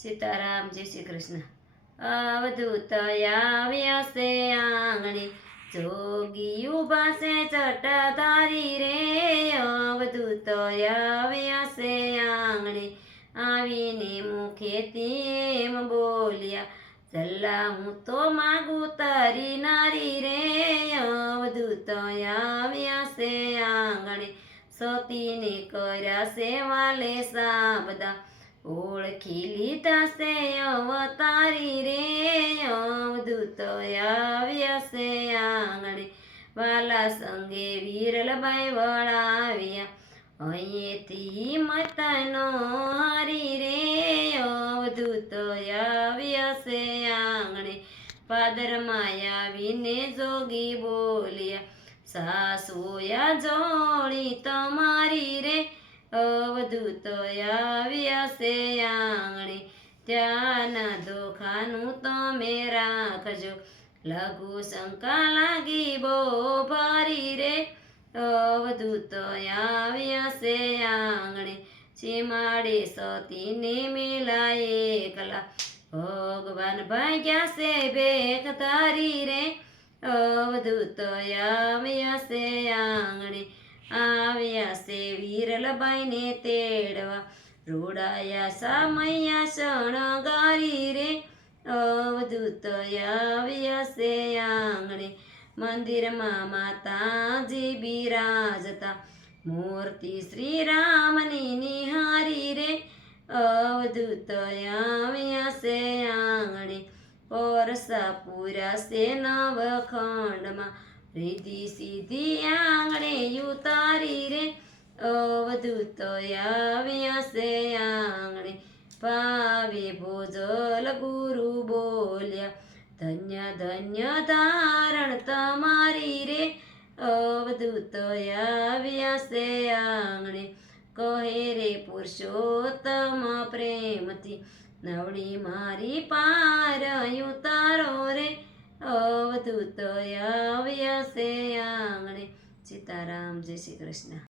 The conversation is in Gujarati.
સીતારામ, જય શ્રી કૃષ્ણ. અવધૂત આવ્યા છે આંગણે, જોગી ઉભા છે ચટાધારી રે. અવધૂત આવ્યા છે આંગણે, આવીને મુખેથી એમ બોલ્યા, જલ્લા હું તો માગું તારી નારી રે. અવધૂત આવ્યા છે આંગણે, સતીને કર્યા છે વાલે સાબદા, ઓળખી લીધા છે અવતારી રે. અવધૂત આવ્યા છે આંગણે, વાલા સંગે વિરલભાઈ વળાવ્યા, અહીંથી મતનો હારી રે. અવધૂત આવ્યા છે આંગણે, પાદરમાં આવીને જોગી બોલ્યા, સાસુયા જોડી તમારી રે. અવધૂત આવ્યા છે આંગણે, ત્યાંના દોખાનું તમે રાખજો, લઘુ શંકા લાગી બહુ ભારી રે. અવધૂત આવ્યા છે આંગણે, ચીમાડે સતીને મિલાય એકલા, ભગવાન ભાગ્યા છે ભેખ ધારી રે. અવધૂત આવ્યા છે આંગણે, આવ્યા છે વિરલભાઈને તેડવા, રોડાયા સામૈયા શણગારી રે. અવધૂત આવ્યા છે આંગણે, મંદિરમાં માતાજી બિરાજતા, મૂર્તિ શ્રી રામની નિહારી રે. અવધૂત આવ્યા છે આંગણે, પરસા પૂરા છે નવખંડમાં, રીધી સીધી આંગણે ઉતારી રે. અવધૂત આવ્યા છે આંગણે, ભાવે ભોજલ ગુરુ બોલ્યા, ધન્ય ધન્ય ધારણ તમારી રે. અવધૂત આવ્યા છે આંગણે, કહે રે પુરુષોત્તમ પ્રેમથી, નવડી મારી પાર ઉતારો રે. અવધૂત આવ્યા છે આંગણે. સીતારામ, જય શ્રી કૃષ્ણ.